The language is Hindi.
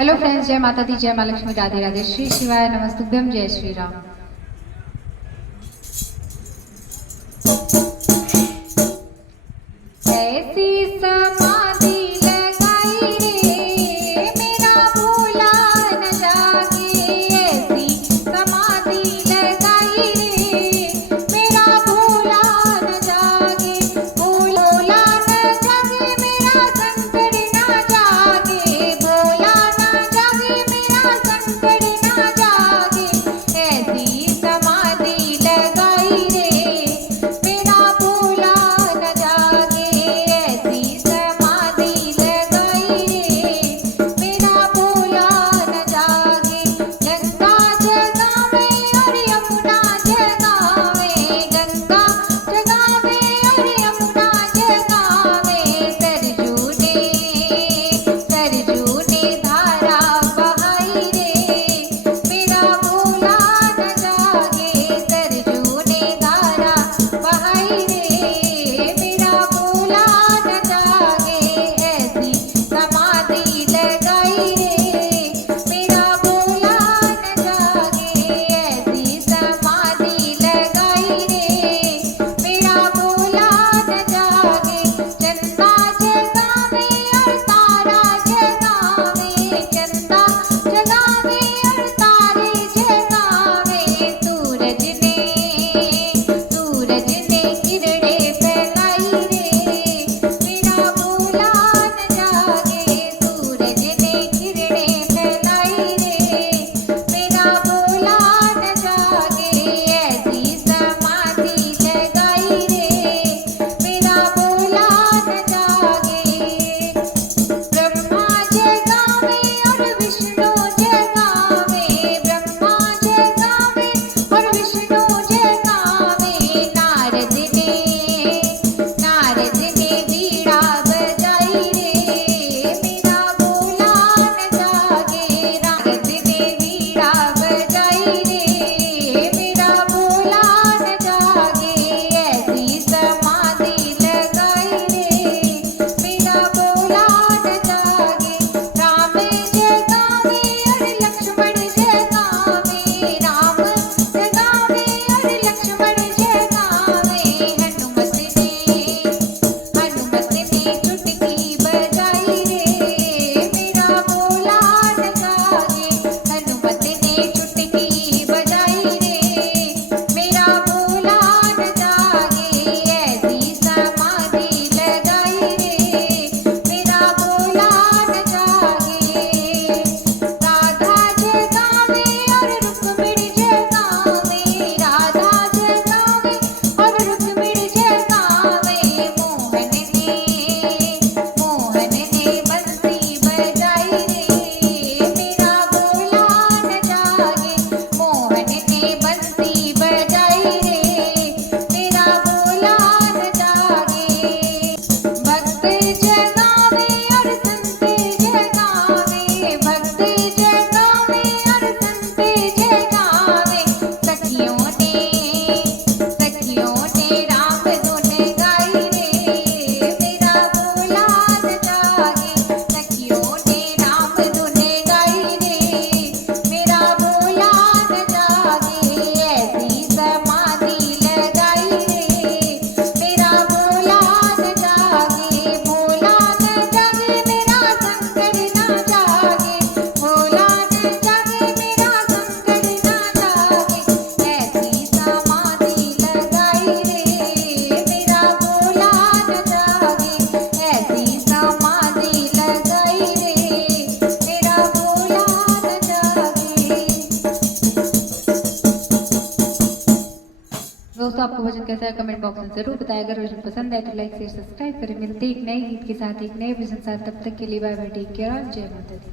हेलो फ्रेंड्स, जय माता दी, जय माँ लक्ष्मी, राधे राधे, श्री शिवाय नमस्तुभ्यम, जय श्री राम। ऐसी समाधि लगाई रे मेरा भोला न जागे, ऐसी समाधि लगाई रे मेरा भोला न जागे, भोला न जागे मेरा संकट न जागे, भोला न जागे मेरा संकट न जागे, ऐसी समाधि लगाई रे मेरा भोला न जागे, ऐसी समाधि लगाई रे मेरा भोला न जागे। गंगा जगावे और यमुना जगावे, गंगा जगावे और यमुना जगावे, सरजू ने धारा बहाई रे मेरा भोला न जागे, सरजू ने धारा बहाई रे मेरा भोला न जागे, ऐसी समाधि लगाई रे मेरा भोला न जागे, ऐसी समाधि लगाई रे मेरा भोला न जागे। चंदा जगावे और तारा जगावे, चंदा जगावे और तारे जगावे, सूरज ने किरणें फैलाई रे मेरा भोला न जागे, सूरज ने किरणें फैलाई रे मेरा भोला न जागे, ऐसी समाधि लगाई रे मेरा भोला न जागे। ब्रह्मा जगावे और विष्णु जगावे, ब्रह्मा जगावे और विष्णु जगावे, नारद ने वीणा बजाई रे मेरा भोला न जागे, नारद ने वीणा बजाई रे मेरा भोला न जागे, ऐसी समाधि लगाई रे मेरा भोला न जागे। राम जगावे और लक्ष्मण जगावे, राम जगावे और लक्ष्मण जगावे, हनुमत ने चुटकी बजाई रे मेरा भोला न जागे, हनुमत ने चुटकी बजाई रे मेरा भोला न जागे, ऐसी समाधि लगाई रे मेरा भोला न जागे। राधा जगावे और रुक्मिणी जगावे, राधा जगावे और रुक्मिणी जगावे, मोहन ने बंसी बजाई रे मेरा भोला न जागे, मोहन ने बंसी बजाई रे मेरा भोला न जागे। भक्त जगावे और संत जगावे, भक्त जगावे और संत जगावे, सखियों ने राम धुन गाई रे मेरा भोला न जागे, सखियों ने राम धुन गाई रे मेरा भोला न जागे, ऐसी समाधि लगाई रे मेरा भोला न जागे, भोला न जागे मेरा संकट न जागे, भोला न जागे मेरा संकट न जागे, ऐसी समाधि लगाई रे मेरा भोला न जागे, ऐसी समाधि लगाई रे मेरा भोला न जागे। दोस्तों, आपको भजन कैसा है कमेंट बॉक्स में जरूर बताएं। अगर भजन पसंद आए तो लाइक शेयर सब्सक्राइब करें। मिलते हैं एक नए गीत के साथ, एक नए भजन साथ। तब तक के लिए बाय बाय, टेक केयर, जय माता दी।